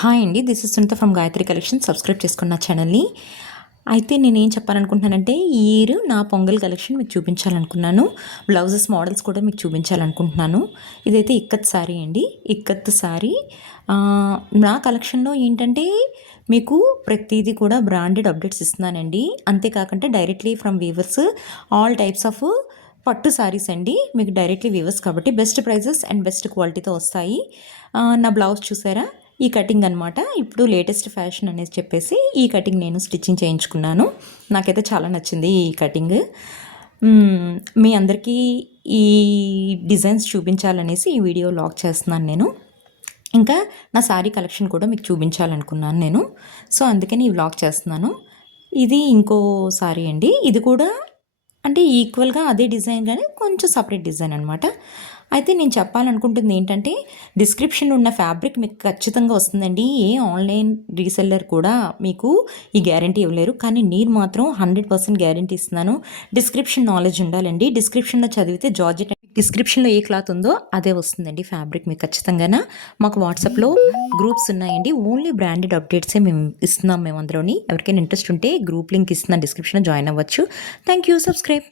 Hi అండి, this is Sunita from Gayatri collection. Subscribe చేసుకున్న ఛానల్ని. అయితే నేనేం చెప్పాలనుకుంటున్నానంటే, ఈ ఇయర్ నా పొంగల్ కలెక్షన్ మీకు చూపించాలనుకున్నాను. బ్లౌజెస్ మోడల్స్ కూడా మీకు చూపించాలనుకుంటున్నాను. ఇదైతే ఇక్కత్ శారీ అండి, ఇక్కత్ శారీ. నా కలెక్షన్లో ఏంటంటే మీకు ప్రతిదీ కూడా బ్రాండెడ్ అప్డేట్స్ ఇస్తున్నానండి. అంతేకాకుండా directly from weavers, all types of పట్టు శారీస్ అండి. మీకు డైరెక్ట్లీ వీవర్స్ కాబట్టి బెస్ట్ ప్రైజెస్ అండ్ బెస్ట్ క్వాలిటీతో వస్తాయి. నా బ్లౌజ్ చూసారా, ఈ కటింగ్ అనమాట. ఇప్పుడు లేటెస్ట్ ఫ్యాషన్ అనేది చెప్పేసి ఈ కటింగ్ నేను స్టిచ్చింగ్ చేయించుకున్నాను. నాకైతే చాలా నచ్చింది ఈ కటింగ్. మీ అందరికీ ఈ డిజైన్స్ చూపించాలనేసి ఈ వీడియో లాక్ చేస్తున్నాను నేను. ఇంకా నా శారీ కలెక్షన్ కూడా మీకు చూపించాలనుకున్నాను నేను. సో అందుకని ఈ వ్లాగ్ చేస్తున్నాను. ఇది ఇంకో శారీ అండి. ఇది కూడా అంటే ఈక్వల్గా అదే డిజైన్ కానీ కొంచెం సపరేట్ డిజైన్ అనమాట. అయితే నేను చెప్పాలనుకుంటుంది ఏంటంటే, డిస్క్రిప్షన్లో ఉన్న ఫ్యాబ్రిక్ మీకు ఖచ్చితంగా వస్తుందండి. ఏ ఆన్లైన్ రీసెల్లర్ కూడా మీకు ఈ గ్యారంటీ ఇవ్వలేరు, కానీ నేను మాత్రం 100% గ్యారంటీ ఇస్తున్నాను. డిస్క్రిప్షన్ నాలెడ్జ్ ఉండాలండి. డిస్క్రిప్షన్లో చదివితే జార్జెట్, డిస్క్రిప్షన్లో ఏ క్లాత్ ఉందో అదే వస్తుందండి ఫ్యాబ్రిక్ మీకు ఖచ్చితంగా. మాకు వాట్సాప్లో గ్రూప్స్ ఉన్నాయండి. ఓన్లీ బ్రాండెడ్ అప్డేట్సే మేము ఇస్తున్నాం. మేము అందరూని ఎవరికైనా ఇంట్రెస్ట్ ఉంటే గ్రూప్ లింక్ ఇస్తున్నాను, డిస్క్రిప్షన్లో జాయిన్ అవ్వచ్చు. Thank you. సబ్స్క్రైబ్.